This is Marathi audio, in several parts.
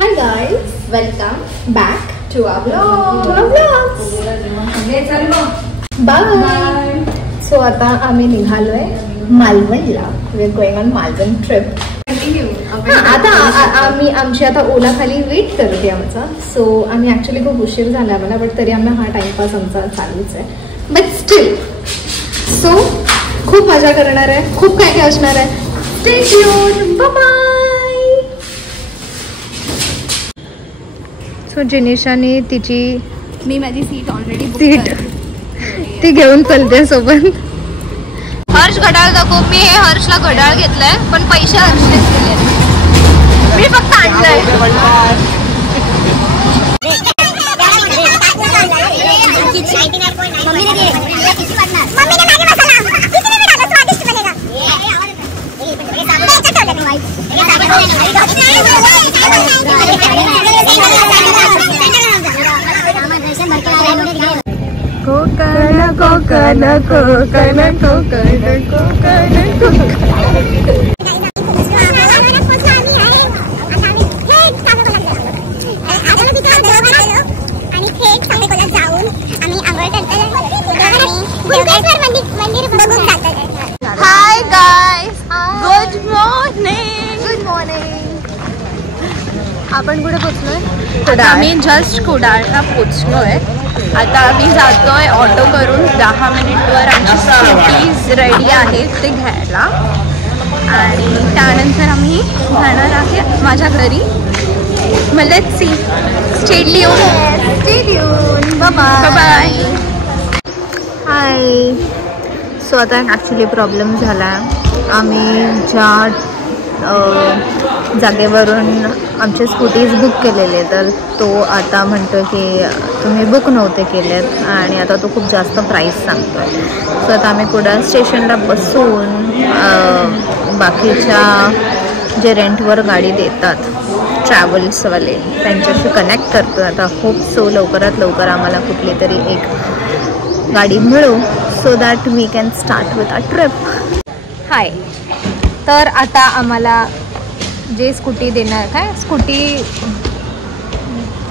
Hi guys, welcome back to our vlogs. Bye. So आता आम्ही निघालोय मालवणला. We are going on Malvan trip. आता आम्ही आमची आता ओला खाली वेट करते आमचा. सो आम्ही ऍक्च्युली खूप उशीर झाला आम्हाला, बट तरी आम्हाला हा टाइमपास आमचा चालूच आहे. बट स्टील सो खूप मजा करणार आहे, खूप काय काय असणार आहे. Stay tune. Bye bye. So जिनिशाने तिची माझी सीट ऑलरेडी ती घेऊन चलते सोबत. हर्ष घड्याळ दाखव. मी हे हर्षला घड्याळ घेतलंय, पण पैसे हर्षनेच दिले. मी फक्त आणलंय. Konkan Konkan Konkan Konkan Konkan. Hi guys, good morning. Good morning. आपण कुठे पोहोचलोय? आता आम्ही जस्ट कुडाळला पोहोचलोय. आता आम्ही जातोय ऑटो करून. 10 मिनिटवर आमची स्कूटीज रेडी आहेत ते घ्यायला, आणि त्यानंतर आम्ही जाणार आहे माझ्या घरी. मग let's see. Stay tune. Bye bye. Hi. So आता ॲक्च्युली प्रॉब्लेम झाला. आम्ही ज्या जागेवरून आमचे स्कूटीज बुक केलेले, तर तो आता म्हणतो की तुम्ही बुक नव्हते केलेत आणि आता तो खूप जास्त प्राईस सांगतो आहे. सो आता आम्ही कुडाळ स्टेशनला बसून बाकीच्या जे रेंटवर गाडी देतात ट्रॅव्हल्सवाले त्यांच्याशी कनेक्ट करतो. आता होप सो लवकरात लवकर आम्हाला कुठली तरी एक गाडी मिळू, so that we can start with a trip. Hi. तर आता आम्हाला जे स्कूटी देणार, काय स्कूटी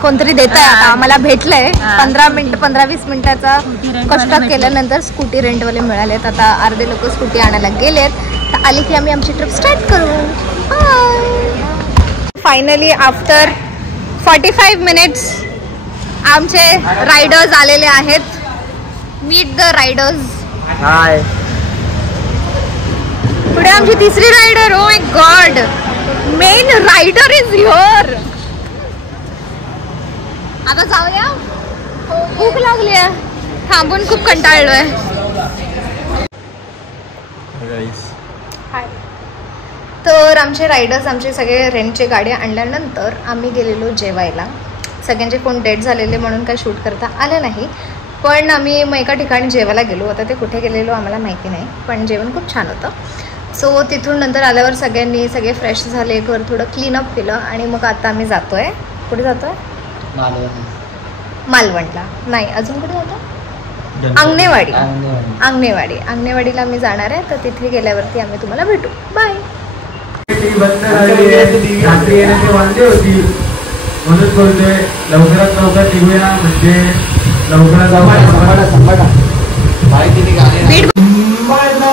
कोणतरी देत आहे, आता आम्हाला भेटलंय. 15-20 मिनिटाचा कष्ट केल्यानंतर स्कूटी रेंटवाले मिळालेत. आता अर्धे लोक स्कूटी आणायला गेलेत. तर आली की आम्ही आमची ट्रिप स्टार्ट करू. फायनली आफ्टर 45 मिनिट्स आमचे रायडर्स आलेले आहेत. Meet the riders. हाय. पुढे आमची तिसरी rider. Oh my god, main rider is here. आता जाऊया. भूक लागली आहे, थांबून खूप कंटाळलोय. तर आमचे रायडर्स आमचे सगळे रेंटचे गाडी आणल्यानंतर आम्ही गेलेलो जेवायला. सगळ्यांचे फोन डेट झालेले म्हणून काही शूट करता आलं नाही, पण आम्ही मग एका ठिकाणी जेवायला गेलो. आता ते कुठे गेलेलो आम्हाला माहिती नाही, पण जेवण खूप छान होतं. सो तिथून नंतर आल्यावर सगळे फ्रेश झाले, घर थोडं क्लीनअप केलं, आणि मग आता आम्ही जातोय. कुठे जातोय? मालवणला नाही, अजून कुठे जातो? अंगणेवाडीला आम्ही जाणार आहे. तर तिथे गेल्यावरती आम्ही तुम्हाला भेटू. बाय. लवकरात लवकर निघूया, म्हणजे लवकरात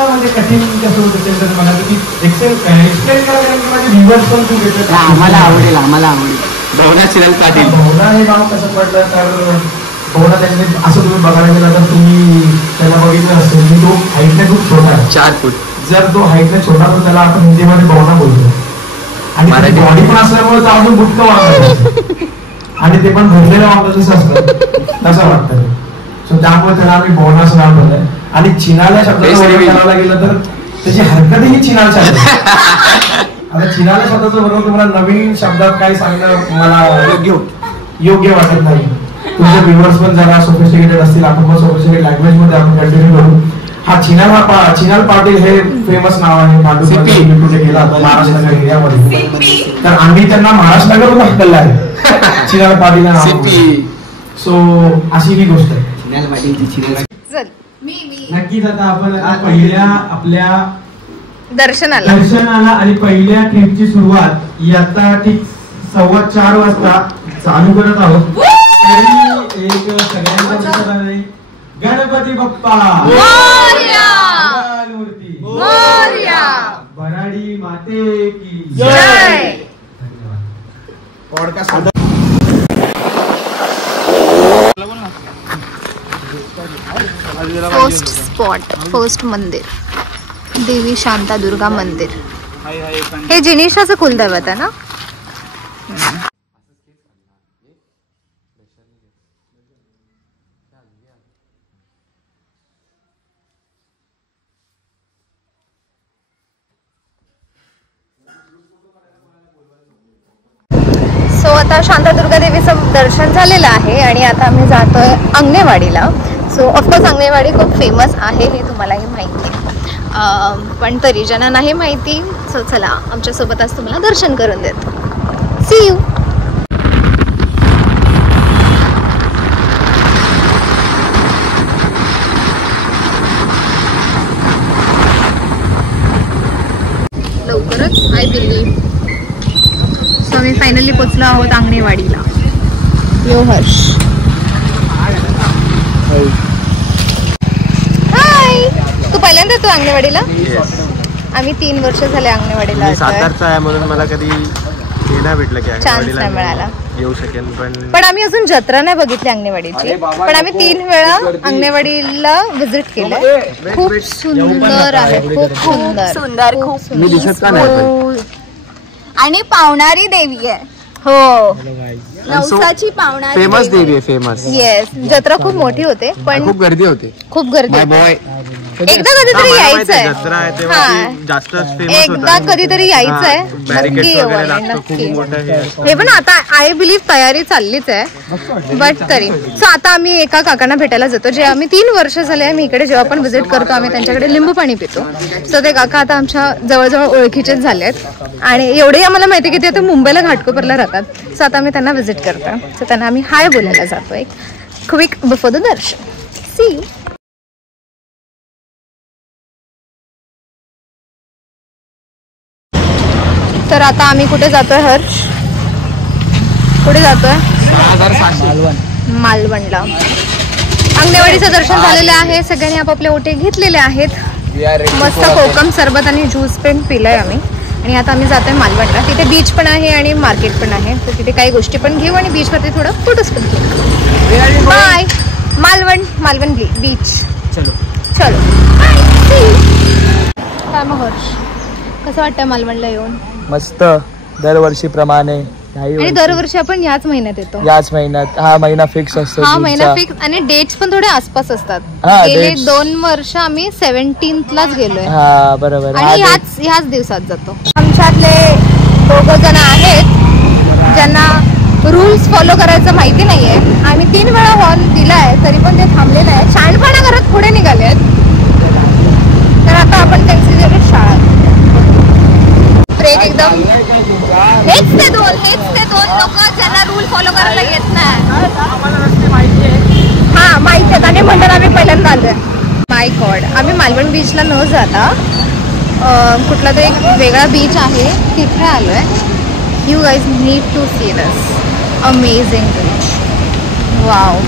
म्हणजे कठीण कसं होतं ते मला एक्सप्लेन करायला माझे व्ह्यूअर्स पण खूप येतात. आम्हाला आवडेल. भवना चिरल पाटील. भवना हे नाव कसं पडलं, तर भवना त्यांनी असं तुम्ही बघायला गेला तर तुम्ही त्याला बघितलं असेल की तो हाईटने खूप छोटा आहे, 4 फूट. जर तो हाईटने छोटा तर त्याला आपण हिंदीमध्ये भवना बोलतो, आणि बॉडी पण असल्यामुळे तर अजून बुटकं वागतं, आणि ते पण भरलेलं वागतं जसं असतं तसं वाटतं. सो त्यामुळे त्याला आम्ही भवनाचं नाव दिलंय. आणि चिनाल्या शब्दाचं करायला गेलं तर त्याची हरकतही चिनाच्या आहेत. आता चिनाल्या शब्दाचं बरोबर तुम्हाला नवीन शब्दात काय सांगणं मला योग्य वाटत नाही. तुमचे व्ह्युअर्स पण जरा सोफिस्टिकेटेड असतील, आपण पण सोफिस्टिकेटेड लँग्वेज मध्ये आपण कंटिन्यू करू. हा चिनाल पाटील हे फेमस नाव आहे गेला महाराष्ट्र नगर एरियामध्ये, तर आम्ही त्यांना महाराष्ट्र नगर मध्ये हकललं आहे चिनाल पाटील नाव. सो अशी ही गोष्ट आहे. नक्कीच आता आपण पहिल्या आपल्या दर्शनाला आणि पहिल्या ट्रिपची सुरुवात आता ठीक 4:15 वाजता चालू करत आहोत. तरी एक सगळ्यांचा गणपती बाप्पा मोरया, मूर्ती मोरया, भराडी माते की जय. धन्यवाद. फर्स्ट स्पॉट, फर्स्ट मंदिर देवी शांतादुर्गा मंदिर. हे जिनिशाचं कुलदैवत आहे ना. सो आता शांतादुर्गा देवीचं दर्शन झालेलं आहे आणि आता आम्ही जातोय अंगणेवाडीला. सो ऑफकोर्स अंगणेवाडी खूप फेमस आहे हे तुम्हालाही माहिती आहे, पण तरी ज्यांना नाही माहिती सो चला आमच्यासोबत आज तुम्हाला दर्शन करून देतो. See you. लवकरच आय बिलीव्ह. सो आम्ही फायनली पोचलो आहोत अंगणेवाडीला. यो हर्ष. हाय. तू पहिल्यांदा तू अंगणेवाडीला? आम्ही 3 वर्ष झाले अंगणेवाडीला. सातारचा आहे म्हणून मला कधी हे नाही भेटलं की चान्स नाही मिळाला. येऊ शकेन, पण आम्ही अजून जत्रा नाही बघितली अंगणेवाडीची. पण आम्ही 3 वेळा अंगणेवाडीला विजिट केलंय. खूप सुंदर आहे, खूप सुंदर, खूप सुंदर. आणि पावणारी देवी आहे. हो, नवसाची पावणारी फेमस देवी आहे, फेमस. येस. जत्रा खूप मोठी होते पण खूप गर्दी होते. खूप गर्दी होते. एकदा कधीतरी यायचंय. एकदा कधीतरी यायचंय. नक्की येऊ, नक्की. हे पण आता आय बिलीव्ह तयारी चाललीच आहे, बट तरी. सो आता आम्ही एका काकांना भेटायला जातो जे आम्ही 3 वर्ष झाले मी इकडे जेव्हा पण व्हिजिट करतो आम्ही त्यांच्याकडे लिंबू पाणी पितो. सो ते काका आता आमच्या जवळजवळ ओळखीचेच झालेत आणि एवढे आम्हाला माहिती की ते आता मुंबईला घाटकोपरला राहतात. सो आता आम्ही त्यांना व्हिजिट करतो. सो त्यांना आम्ही हाय बोलायला जातो एक क्विक बिफोर द दर्शन. See you. तर आता आम्ही कुठे जातोय हर्ष? कुठे जातोय? मालवणला. अंगणेवाडीचं दर्शन झालेलं आहे. सगळ्यांनी आपापले ओटे घेतलेले आहेत. मस्त कोकम सरबत आणि ज्यूस पण पिलंय आम्ही आणि आता आम्ही जातोय मालवणला. तिथे बीच पण आहे आणि मार्केट पण आहे, तर तिथे काही गोष्टी पण घेऊ आणि बीचवरती थोडं फोटोज पण घेऊ. बाय. मालवण बीच. चलो काय मग हर्ष, कसं वाटतं मालवणला येऊन? मस्त. दरवर्षीप्रमाणे आणि दरवर्षी आपण याच महिन्यात येतो. याच महिन्यात हा महिना फिक्स असतो. हा महिना फिक्स आणि डेट्स पण थोडे आसपास असतात. गेले 2 वर्ष आम्ही 17th लाच गेलोय. हा बरोबर. आणि ह्याच दिवसात जातो. आमच्यातले 2 जण आहेत ज्यांना रूल्स फॉलो करायचं माहिती नाहीये. आम्ही 3 वेळा हॉर्न दिलाय तरी पण ते थांबले नाही. छानपणा करत पुढे निघालेत. तर आता आपण त्यांची जरी शाळा ब्रेक एकदम. हेच ते दोन लोक ज्यांना रूल फॉलो करायला येत नाही. हा माहिती आहे आणि म्हणतात आम्ही पहिल्यांदा आलोय. माय गॉड. आम्ही मालवण बीचला न जाता कुठला तरी एक वेगळा बीच आहे तिथे आलोय. You guys need to see this amazing beach. Wow.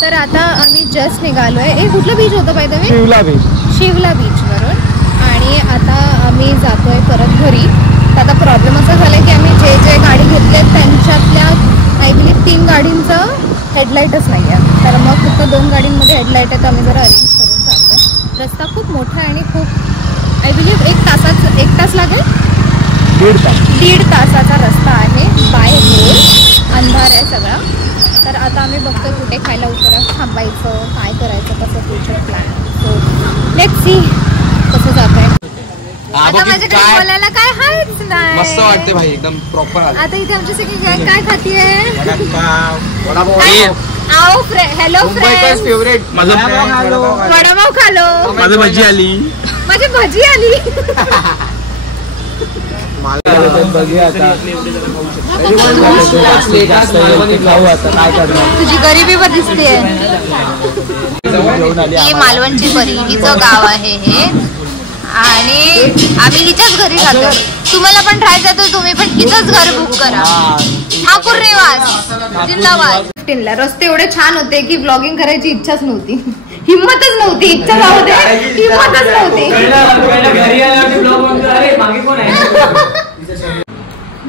तर आता आम्ही जस्ट निघालोय. हे कुठलं बीच होतं बाय द वे? शिवला बीच वरून. आणि आता आम्ही जातोय परत घरी. तर आता प्रॉब्लेम असा झाला की आम्ही जे गाडी घेतले त्यांच्यातल्या आय बिलीव्ह 3 गाडींचं हेडलाईटच नाही आहे. तर मग फक्त 2 गाडींमध्ये हेडलाईट आहे. तर आम्ही जरा अरेंज करून चालतो. रस्ता खूप मोठा आहे आणि खूप आय बिलीव्ह 1 तास लागेल. 1.5 तासाचा रस्ता आहे बाय रोड. अंधार आहे सगळा. तर आता आम्ही बघतोय कुठे खायला उतरा, थांबायचं, काय करायचं, कसं future plan. So let's see कसं जात आहे. आता माझ्याकडे बोलायला काय हायच नाही. मस्त वाटते भाई, एकदम प्रॉपर. आता इथे आमची सगळी गँग काय खातीये? आओ हॅलो फ्रेंड्स, फेवरेट माझं वडापाव खालो, माझं भजी आली, माझी भजी आली. बघूया आता खाऊ आता काय करणार. तुझी गरिबी पण दिसते. ही मालवणची परी, हिचं गाव आहे हे, आणि आम्ही हिच्याच घरी राहतो. तुम्हाला पण राहायचं तर तुम्ही पण हिचंच घर बुक करा. ठाकूर निवास जिंदाबाद. रस्ते एवढे छान होते की ब्लॉगिंग करायची इच्छाच नव्हती, हिम्मतच नव्हती. इच्छा जाऊ दे, हिम्मतच नव्हती.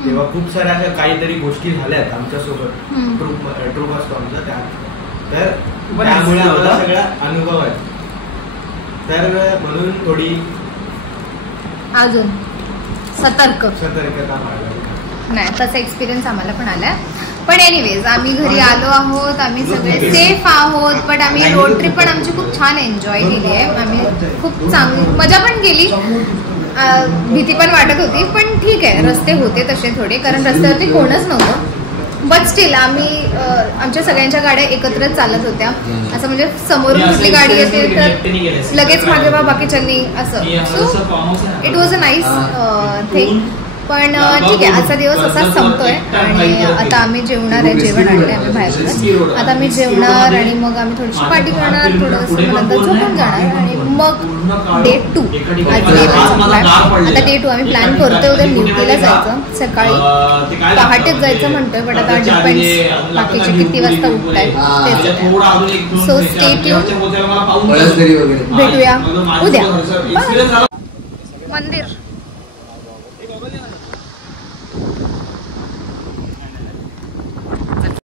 तेव्हा खूप साऱ्या अशा काहीतरी गोष्टी झाल्यात आमच्यासोबत ट्रूप असतो आमचा तर त्यामुळे आम्हाला सगळा अनुभव आहे. तर म्हणून थोडी अजून सतर्कता नाही, तसा एक्सपिरियन्स आम्हाला पण आलाय. पण एनिवेज आम्ही घरी आलो आहोत, आम्ही सगळे सेफ आहोत. बट आम्ही रोड ट्रिप पण आमची खूप छान एन्जॉय केली आहे. आम्ही खूप चांगली मजा पण केली, भीती पण वाटत होती. पण ठीक आहे, रस्ते होते तसे थोडे, कारण रस्त्यावरती कोणच नव्हतं. बट स्टील आम्ही आमच्या सगळ्यांच्या गाड्या एकत्रच चालत होत्या. असं म्हणजे समोरून कुठली गाडी येते तर लगेच मागे बा बाकीच्यांनी असं. So it was a nice thing. पण ठीक आहे, आजचा दिवस असाच संपतोय आणि आता आम्ही जेवणार आहे. जेवण आणले आम्ही बाहेर. आता आम्ही जेवणार आणि मग आम्ही थोडीशी पार्टी करणार, थोडंसं नंतर झोपून जाणार आणि मग डे 2. आज डे 1 संपलाय. आता डे 2 आम्ही प्लॅन करतोय उद्या न्यूटीला जायचं. सकाळी पहाटेच जायचं म्हणतोय, पण आता डिपेंड्स बाकीचे किती वाजता उठतायत तेच. सो स्टे ट्यून, भेटूया उद्या. मंदिर